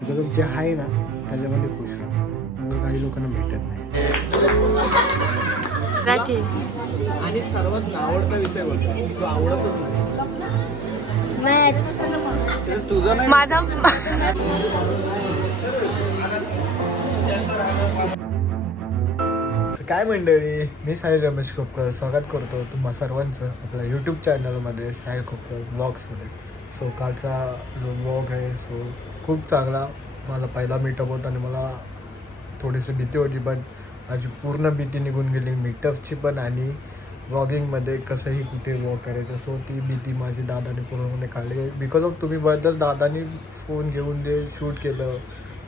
Because जे आहे ना त्याच्यामध्ये खुश राहा. काही लोकांना भेटत नाही. आणि सर्वात आवडता विषय होता तो आवडतच नाही तुझा नाही माझा. काय मंडळी, मी साहिल रमेश खोपकर स्वागत करतो तुम्हा सर्वांचं आपल्या यूट्यूब चॅनलमध्ये साहिल खोपकर ब्लॉग्समध्ये. सो कालचा जो ब्लॉग आहे सो खूप चांगला. माझा पहिला मीटअप होता आणि मला थोडीशी भीती होती, पण माझी पूर्ण भीती निघून गेली मीटअपची पण आणि व्लॉगिंगमध्ये कसंही कुठे व्लॉग करायचं. सो ती भीती माझी दादाने पूर्णपणे काढली. बिकॉज ऑफ तुम्ही बद्दल दादानी फोन घेऊन जे शूट केलं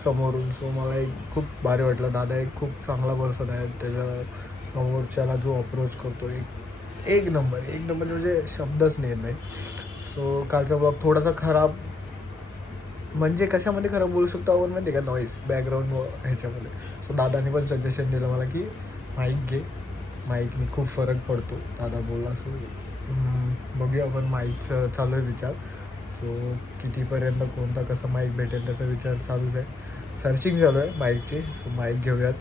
समोरून, सो मला एक खूप भारी वाटलं. दादा एक खूप चांगला पर्सन आहे. त्याच्या समोरच्याला जो अप्रोच करतो एक नंबर म्हणजे शब्दच नाही. सो कालचा ब्लॉग थोडासा खराब, म्हणजे कशामध्ये खराब बोलू शकतो आपण माहिती का, नॉईज बॅकग्राऊंड ह्याच्यामध्ये. सो दादाने पण सजेशन दिलं मला की माईक घे, माईकने खूप फरक पडतो दादा बोलला. सो बघूया आपण माईकचं चालू आहे विचार. सो कितीपर्यंत कोणता कसा माईक भेटेल त्याचा विचार चालूच आहे. सर्चिंग चालू आहे माईकची. सो माईक घेऊयाच.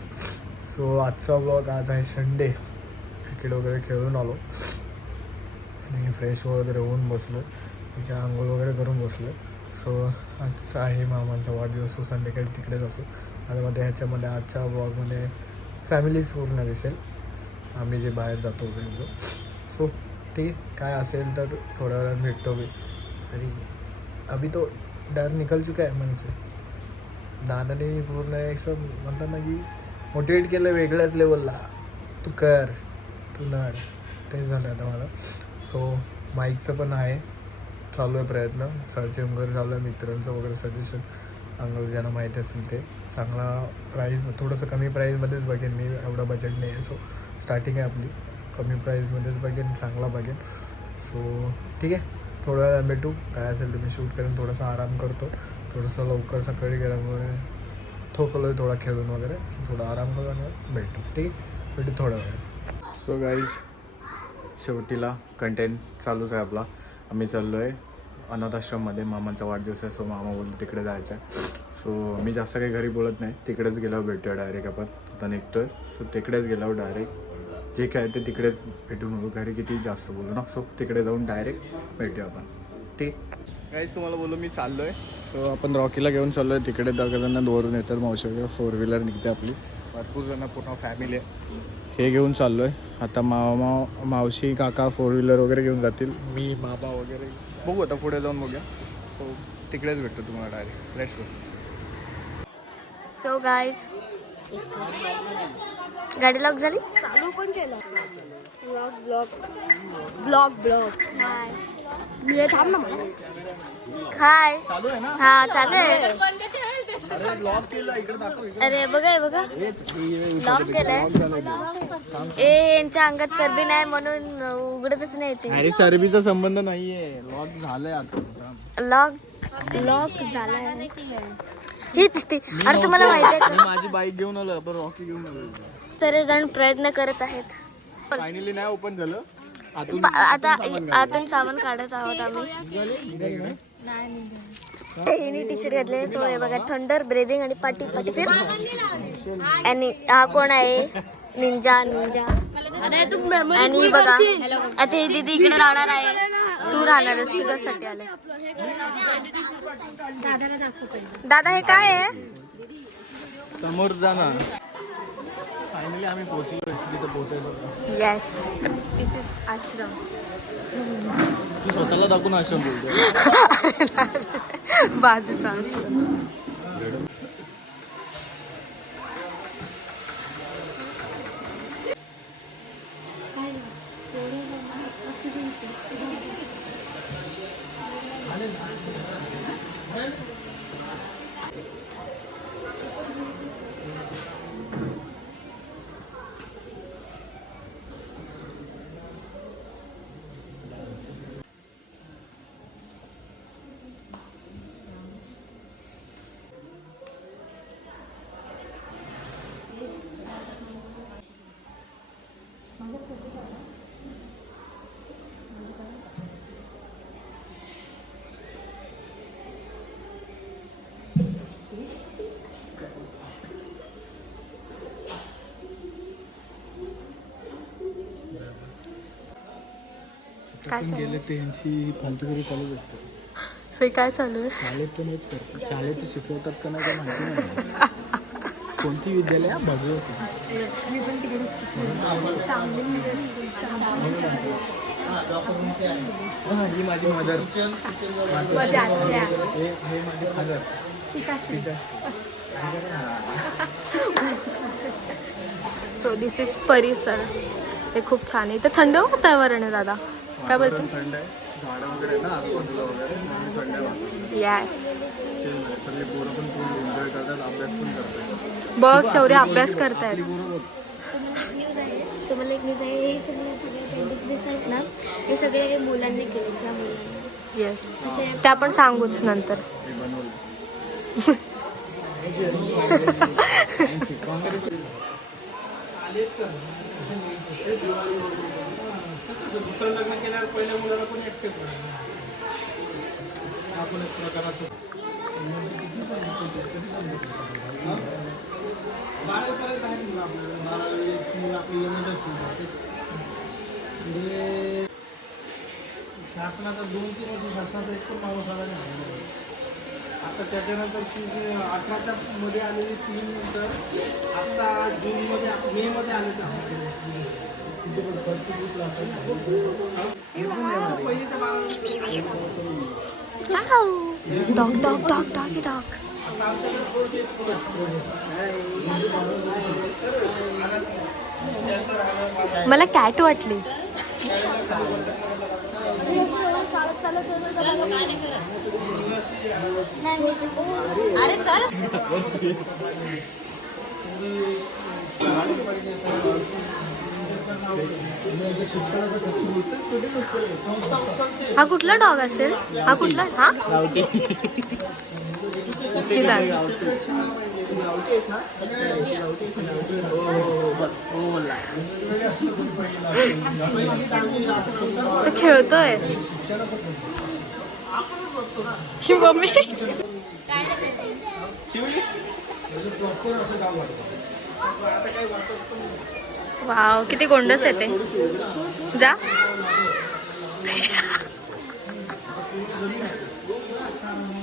सो आजचा ब्लॉग आज आहे संडे. क्रिकेट वगैरे खेळून आलो आणि फ्रेश वगैरे होऊन बसलो. तिथे आंघोळ वगैरे करून बसलो. सो आजचा आहे मामांचा वाढदिवस. सो संध्याकाळी तिकडेच असो. आता मध्ये ह्याच्यामध्ये आजच्या ब्लॉगमध्ये फॅमिलीज पूर्ण दिसेल, आम्ही जे बाहेर जातो वगैरे. सो ठीक आहे, काय असेल तर थोड्या वेळात भेटतो मी. आणि अभी तो डर निकल चुका आहे मन से. दादाने पूर्ण एक म्हणतात ना की मोटिवेट केलं वेगळ्याच लेवलला, तू कर तू नड, तेच झालं आता मला. सो माईकचं पण आहे चालू आहे प्रयत्न, सर्चिंग वगैरे चालू आहे. मित्रांचं वगैरे सजेशन चांगलं ज्यांना माहिती असेल ते. चांगला प्राईस, थोडंसं कमी प्राईजमध्येच बघेन मी, एवढं बजेट नाही आहे. सो स्टार्टिंग आहे आपली, कमी प्राईजमध्येच बघेन, चांगला बघेन. सो ठीक आहे, थोड्या वेळा भेटू. काय असेल तर मी शूट करेन. थोडासा आराम करतो, थोडंसं लवकर सकाळी गेल्यामुळे थोकलो आहे थोडा खेळून वगैरे. थोडा आराम करू आणि भेटू. ठीक आहे, भेटू थोड्या वेळात. सो गाईज, शेवटीला कंटेंट चालूच आहे आपला. आम्ही चाललो आहे अनाथ आश्रममध्ये, मामांचा वाढदिवस आहे. सो मामा बोलतो तिकडे जायचं आहे. सो मी जास्त काही घरी बोलत नाही, तिकडेच गेल्यावर भेटूया डायरेक्ट. आपण आता निघतो आहे. सो तिकडेच गेल्यावर डायरेक्ट जे काय ते तिकडेच भेटून होतो. घरी किती जास्त बोलू ना. सो तिकडे जाऊन डायरेक्ट भेटूया आपण. ठीक काहीच तुम्हाला बोलू, मी चाललो आहे. सो आपण रॉकीला घेऊन चाललो आहे. तिकडे दोघंजणं दोरून येतात मावशी वगैरे. 4 व्हीलर निघते आपली, भरपूर जणं पूर्ण फॅमिली आहे. हे घेऊन चाललो आहे आता. मावशी काका 4 व्हीलर वगैरे घेऊन जातील. मी बाबा वगैरे बघू, आता पुढे जाऊन बघूया. सो तिकडेच भेटतो तुम्हाला direct. Let's go. So guys, गाडी लॉक झाली. चालू पण केलं. ब्लॉग हाय. मी थांब ना. हाय. चालू आहे ना? हा चालू आहे. अरे ब्लॉग केलं, इकडे दाखव. अरे बघा लॉक केलंय. यांच्या अंगात चरबी नाही म्हणून उघडतच नाही ते. अरे चरबीचा संबंध नाहीये, लॉक झालंय आता. लॉक झालाय. हीच ती. अरे तुम्हाला माहिती आहे मी माझी बाईक घेऊन आलो, पण रॉकी घेऊन आलो. तरी जण प्रयत्न करत आहेत. फायनली नाही ओपन झालं. आता आतून सामान काढत आहोत आम्ही. हिने टी शर्ट घातले. सो हे बघा, थंडर ब्रेदिंग आणि पाठी फिर. आणि हा कोण आहे, निंजा. आणि बघा आता ही दीदी इकडे राहणार आहे. तू राहणारच, तुझ्यासाठी आले. दादा हे काय आहे. समोर जाणार. फायनली आम्ही पोहोचलो तिथे पोहोचायचं. येस, दिस इज आश्रम. तू स्वतःला दाखवून आश्रम बोलतो. बाजूचा आश्रम. पण गेले 83 फालतूगिरी चालूच असते. सो काय चालू आहे? शाळेत पण हेच करतात. शाळेत शिकवतात का नाही माहिती नाही. कोणती विद्यालय भगवती. ही माझी मदर, हे माझे फादर. सो दिस इज परिसर. हे खूप छान आहे. इथे थंड वातावरण आहे दादा. काय बोलतो? थंड आहे, झाडं वगैरे ना आजूबाजूला वगैरे थंड आहे वातावरण. येस. सगळे पोरं पण खूप एन्जॉय करतात, अभ्यास पण करतात. बघ शौर्य अभ्यास करतायत. तुम्हाला एक न्यूज आहे, हे सगळे पेंटिंग देतात ना, हे सगळे मुलांनी केले, त्या मुलांनी. येस, त्या पण सांगूच नंतर. दुसरं लग्न केल्यावर पहिल्या मुलाला पण ऍक्सेप्ट आपण एक प्रकाराचं बारावीपर्यंत आहे मुलं आपल्याला. बारावी मुलं आपली येण्याच्या म्हणजे शासनाचा 2-3 वर्ष शासनाचा एक पण माणूस आला नाही. आता त्याच्यानंतर 18च्या मध्ये आलेली 3 नंतर आता जूनमध्ये मेमध्ये आले तर dog dog dog dog dog. मला कॅट वाटली. अरे चल. हा कुठला डॉग असेल? हा कुठला? हा तो खेळतोय. ही मम्मी. वाव, किती गोंडस येते. जा.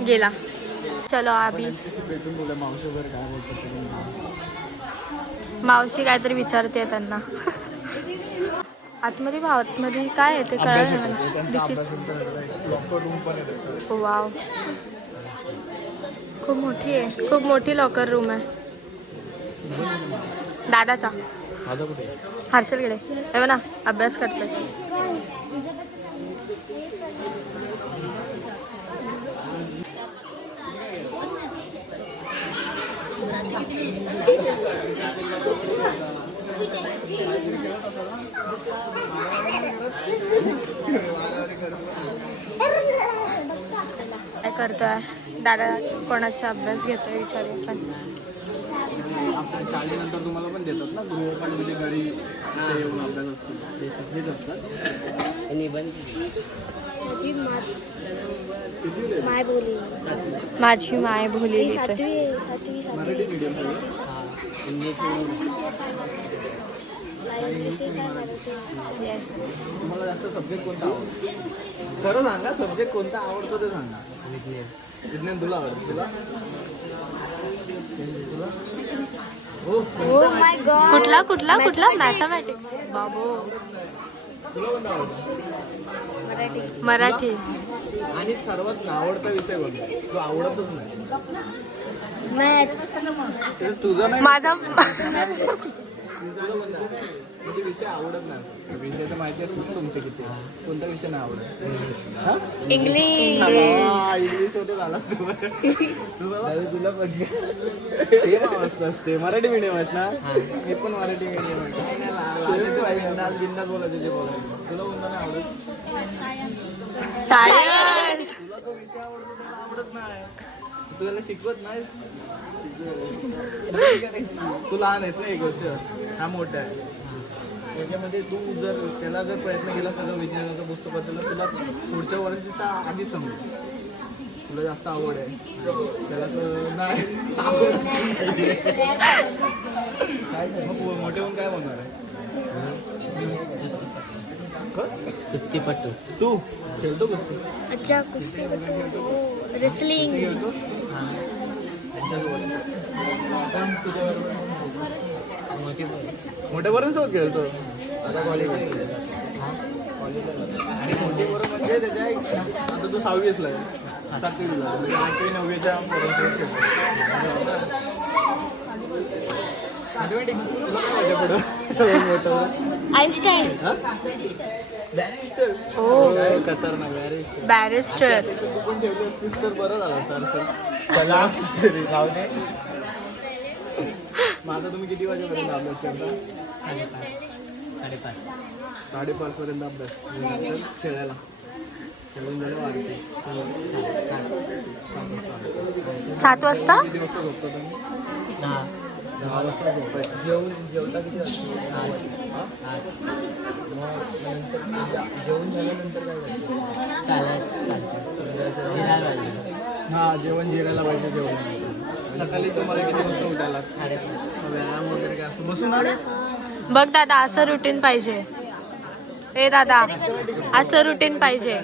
गेला. चलो अभी. मावशी काहीतरी विचारते त्यांना. आतमध्ये आतमध्ये काय आहे ते कळलं. लॉकर रूम पण आहे. वाव, खूप मोठी आहे. खूप मोठी लॉकर रूम आहे. दादाचा हर्षलकडे आहे ना, अभ्यास करतोय. काय करतोय दादा? कोणाचा अभ्यास घेतोय विचारूया पण. आपल्या शाळेनंतर तुम्हाला पण देतात ना गृहपाठ, म्हणजे घरी येऊन अभ्यास असतात. माय बोली. माझी माय भोली लिहितोय. सातवी मराठी मीडियम येस. तुम्हाला जास्त सब्जेक्ट कोणता आवडतो? खरं सांगा, सब्जेक्ट कोणता आवडतो ते सांगा. विज्ञान तुला आवडतं? तुला हो. Oh my God. कुठला कुठला कुठला? मॅथमॅटिक्स. बाबो. तुला कोणता आवडतो? मराठी. आणि सर्वात आवडता विषय कोणता? तो आवडतच नाही. मॅथ्स. तुझा नाही. माझा म्हणजे विषय आवडत नाही. विषय तर माहिती असतो ना तुमचे किती. कोणता विषय नाही आवडत? इंग्लिश. इंग्लिश होते झाला तुला पण सेम अवस्था असते. मराठी मिडियम आहेस ना? मी पण मराठी मिडियम आहे. आज बिंदास बोलायचं जे बोलायचं. तुला कोणता नाही आवडत? सायन्स. तुला तो विषय आवडतो त्याला आवडत नाही. तू त्याला शिकवत नाहीस. तू लहान आहेस ना, 1 वर्ष. हा मोठा आहे. त्याच्यामध्ये तू जर त्याला जर प्रयत्न केला सगळं विज्ञानाचं पुस्तक वाचायला, तुला पुढच्या वर्षीचा आधीच समजेल. तुला जास्त आवड आहे त्याला तर नाही आवड. काय मग मोठे होऊन काय बनणार आहे? कुस्तीपटू. तू खेळतो कुस्ती? अच्छा कुस्ती रेसलिंग. मोठ्या बरोबर सोबत खेळतो. आता कॉलेज आणि मोठी बरोबर म्हणजे त्याच्या आता तू 6वीला आहे. 7वीला 8वी 9वीच्या बरोबर खेळतो. आईन्स्टाईन. बॅरिस्टर. हो. खतरनाक बॅरिस्टर. बॅरिस्टर. तू पण ठेवली असतीस तर बरं झालं सर. चला तरी जाऊ दे. माझा तुम्ही किती वाजेपर्यंत अभ्यास करता? 5:30 पर्यंत अभ्यास. नंतर खेळायला खेळून झालं वाटते. 7 वाजता. किती वाजता झोपता तुम्ही? 10 वाजता झोपायचं. जेवता किती वाजता? जेवण झाल्यानंतर काय करतो? हां जेवण जिरायला पाहिजे. जेवण सकाळी तुम्हाला किती वाजता उठायला? व्यायाम वगैरे काय असतो? बसून ना. बघ दादा, असं रुटीन पाहिजे. ए दादा, असं रुटीन पाहिजे.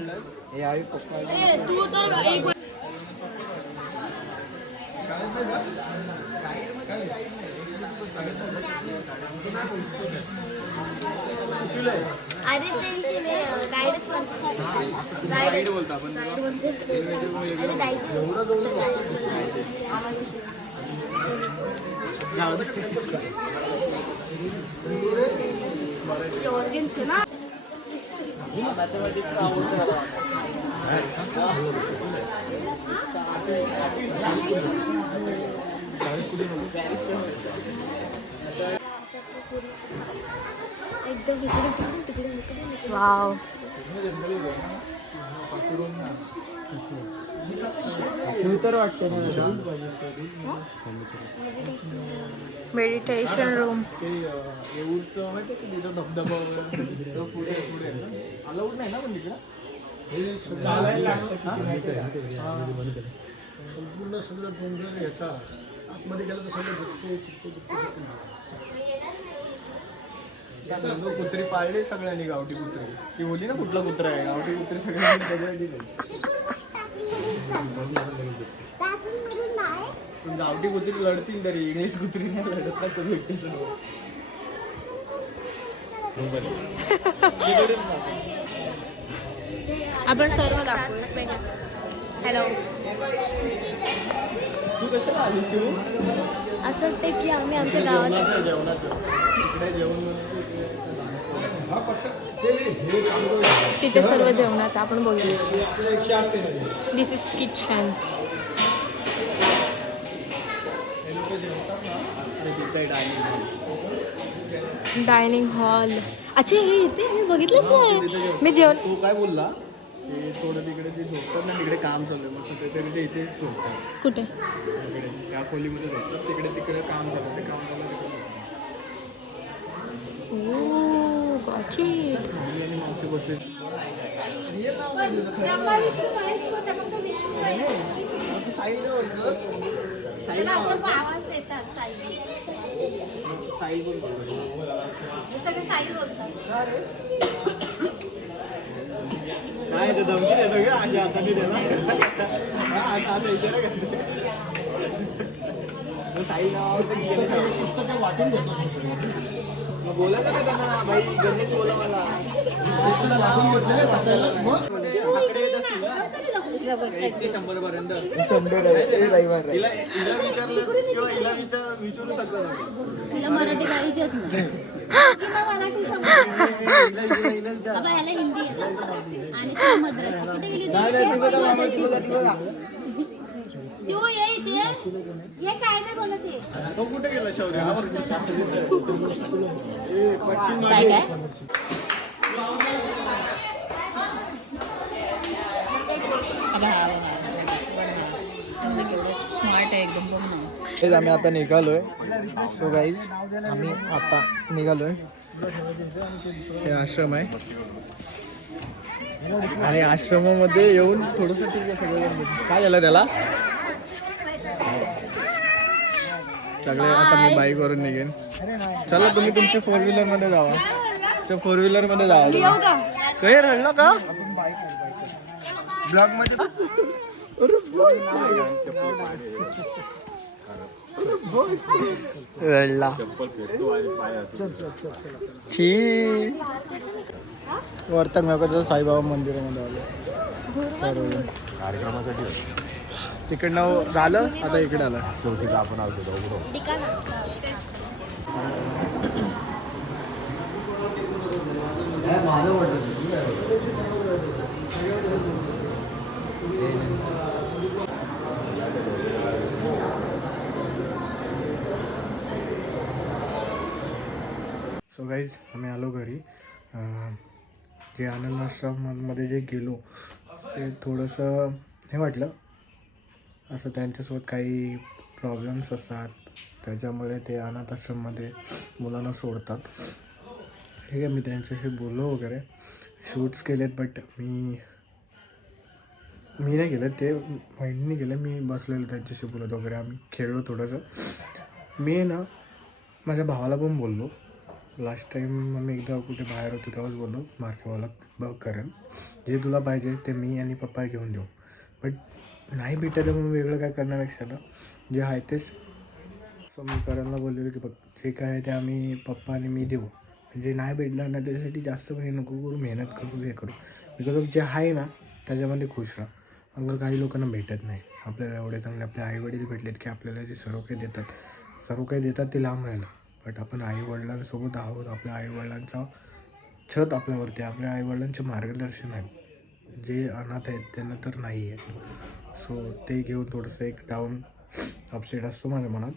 हे आई पप्पा अरे त्यांची गाईडच गाईड बोलतो आपण त्याला. मॅथमॅटिक्स आवडतं मला. एकदम इकडून तिकडून तिकडून इकडून. वाव. तर वाटतं मेडिटेशन रूम. ते येऊरचं माहिती आहे की तिथं धबधबा वगैरे तो पुढे पुढे अलाउड नाही ना पण तिकडं. संपूर्ण सगळं डोंगर याचा आतमध्ये गेलं तर सगळं कुत्री पाळले सगळ्यांनी. गावठी कुत्री ती बोलली ना कुठला कुत्रा आहे. गावठी कुत्री सगळ्यांनी त्याच्यासाठी पण गावठी कुत्री लढतील तरी इंग्लिश कुत्री नाही लढत ना कधी एकटी. आपण सर्व दाखवू. हॅलो. तू कशाला आली चिरू? असं वाटतं की आम्ही आमच्या गावात जेवणाचं इकडे जेवण तिथे सर्व जेवणाचं आपण बोलूया. दिस इज किचन. Dining hall. अच्छा हे इथे मी बघितलंच नाही. मी जेवण. तू काय बोलला ते थोडं तिकडे ते झोपतात ना. तिकडे काम चालू आहे मग ते इथे झोपतात. कुठे? तिकडे त्या खोलीमध्ये झोपतात. तिकडे काम चालू आहे. ते काम चालू आहे. ओ गॉट इट. आणि मावशी बसले. काय ते धमकी देतो का अशा हाताने त्याला? आता इशारा करतो. साई नावावर पुस्तकं वाटून घेतो. मग बोलायचं नाही त्यांना भाई गणेश बोला मला. एक ते 100 पर्यंत. हिला विचारलं किंवा हिला विचारू शकतो. तिला मराठी काहीच येत नाही. ह्याला हिंदी आणि ती मद्रासी. कुठे गेली तू? ये इथे. ये काय नाही बोलत आहे. तो कुठे गेला शौर्य? काय काय स्मार्ट आहे एकदम. आम्ही आता निघालोय. सो गाईज आम्ही आता निघालोय. हे आश्रम आहे आणि आश्रमामध्ये येऊन थोडंसं ठीक आहे सगळं. काय झालं त्याला? सगळे आता मी बाईकवरून निघेन. चला तुम्ही तुमच्या 4 व्हीलरमध्ये जावा. त्या 4 व्हीलरमध्ये जावा. काही रडलं का ब्लॉग मध्ये? रडला छी. वर्तकनगरचं साईबाबा मंदिरामध्ये आलो कार्यक्रमासाठी. तिकडनं झालं आता इकडे आलं. चौकीला आपण आलो. सो गाईज आम्ही आलो घरी. जे आनंद आश्रममध्ये जे गेलो ते थोडंसं हे वाटलं, असं त्यांच्यासोबत काही प्रॉब्लेम्स असतात त्याच्यामुळे ते अनाथ आश्रममध्ये मुलांना सोडतात. ठीक आहे, मी त्यांच्याशी बोललो वगैरे, शूट्स केलेत, बट मी नाही केलं, ते वहिनीने केलं. मी बसलेलो त्यांच्याशी बोलत वगैरे, आम्ही खेळलो थोडंसं. मी ना माझ्या भावाला पण बोललो. लास्ट टाईम आम्ही एकदा कुठे बाहेर होतो तेव्हाच बोललो मार्केटवाला बघ करेन, जे तुला पाहिजे ते मी आणि पप्पा घेऊन देऊ. बट नाही भेटत म्हणून वेगळं काय करण्यापेक्षा ना जे आहे तेच. सो मी करणला बोललेलो की बघ जे काय आहे ते आम्ही पप्पा आणि मी देऊ. जे नाही भेटणार ना त्याच्यासाठी जास्त हे नको करू, मेहनत करू, हे करू. बिकॉज ऑफ जे आहे ना त्याच्यामध्ये खुश राहा. अगं काही लोकांना भेटत नाही. आपल्याला एवढे चांगले आपले आईवडील भेटलेत की आपल्याला जे सर्व काही देतात ते लांब राहिलं. बट आपण आईवडिलांसोबत आहोत. आपल्या आईवडिलांचा छत आपल्यावरती, आपल्या आईवडिलांचे मार्गदर्शन आहे. जे अनाथ आहेत त्यांना तर नाही आहे. सो ते घेऊन थोडंसं एक डाऊन अपसेट असतो माझ्या मनात.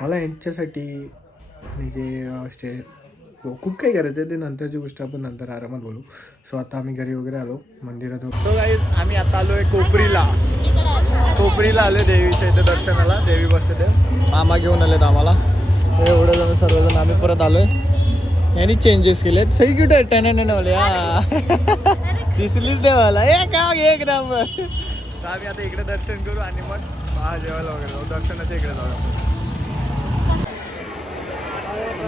मला यांच्यासाठी आणि जे खूप काही करायचं आहे ते नंतरची गोष्ट आपण नंतर आरामात बोलू. सो आता आम्ही घरी वगैरे आलो मंदिरात. सो गाईज आम्ही आता आलो आहे कोपरीला आलो देवीच्या इथे दर्शनाला. देवी बसते ते मामा घेऊन आलेत आम्हाला. एवढं जण सर्वजण आम्ही परत आलो आहे. यांनी चेंजेस केलेत. सही क्यूट आहे टेनवाले. दिसलीच देवाला एक नंबर. तर आम्ही आता इकडे दर्शन करू आणि मग जेवायला वगैरे जाऊ. दर्शनाच्या इकडे जाऊ आपण.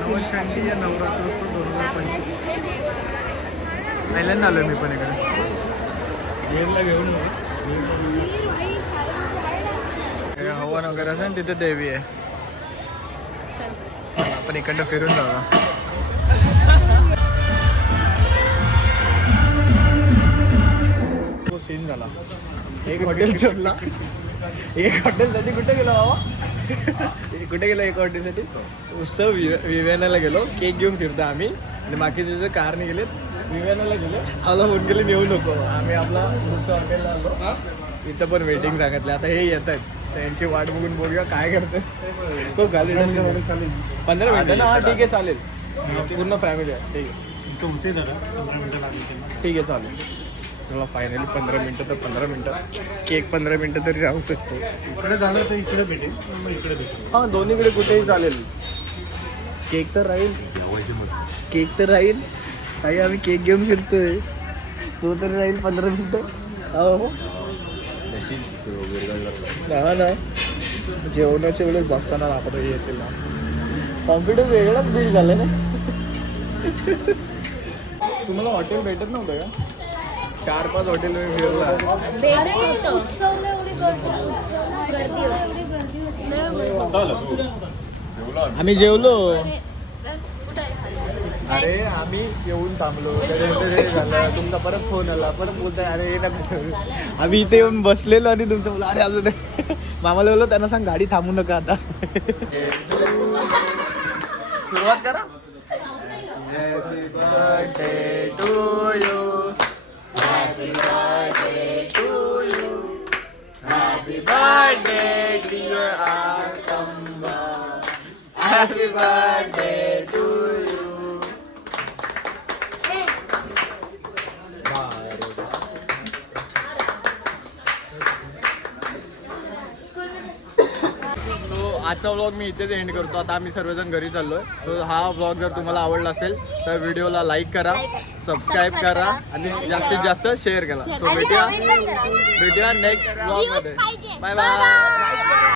नवचंडी या नवरात्रोत्सव 2025 पहिल्यांदा आलो मी पण इकडे. हवन वगैरे असं तिथे देवी आहे. आपण इकडनं फिरून जाऊया. तो सीन झाला. एक हॉटेल शोधला. एक हॉटेलसाठी कुठे गेलो बाबा? कुठे गेलो एक हॉटेलसाठी? उत्सव विव्यानाला गेलो. केक घेऊन फिरतो आम्ही आणि बाकीचे जे कारने गेलेत विव्यानाला गेलो. मला फोन केले येऊ नको. आम्ही आपला दुसऱ्या हॉटेलला आलो. इथं पण वेटिंग सांगितलं. आता हे येत आहेत त्यांची वाट बघून बघूया काय करतात. तो गाडी 15 मिनिटं ना. हा ठीक आहे चालेल. पूर्ण फॅमिली आहे. ठीक आहे ठीक आहे चालेल. मला फायनली 15 मिनटं तर 15 मिनटं केक 15 मिनटं तरी राहू शकतो. इकडे झालं तर इकडे भेटेल, मग इकडे भेटेल. हां दोन्हीकडे कुठेही चालेल. केक तर राहील. काही आम्ही केक घेऊन फिरतोय. तो तरी राहील 15 मिनटं. हो ना जेवणाच्या वेळेस बसताना आपण येतील ना. कॉन्फिडन्स वेगळाच बिल्ड झालं ना. तुम्हाला हॉटेल भेटत नव्हतं का? 4-5 हॉटेल फिरला. आम्ही जेवलो. अरे आम्ही येऊन थांबलो. झालं तुमचा परत फोन आला. परत बोलताय अरे ये ना. आम्ही इथे येऊन बसलेलो आणि तुमचं बोला अरे अजून मामाला बोललो त्यांना सांग गाडी थांबू नका आता. सुरुवात करा. Happy birthday to you. Happy birthday to you. Happy birthday dear Asamba. Happy birthday to you. आजचा व्लॉग मी इथेच एंड करतो. आता आम्ही सर्वजण घरी चाललोय. सो हा व्लॉग जर तुम्हाला आवडला असेल तर व्हिडिओला लाईक करा, सबस्क्राईब करा आणि जास्तीत जास्त शेअर करा. सो भेटूया नेक्स्ट व्लॉग मध्ये. Bye bye.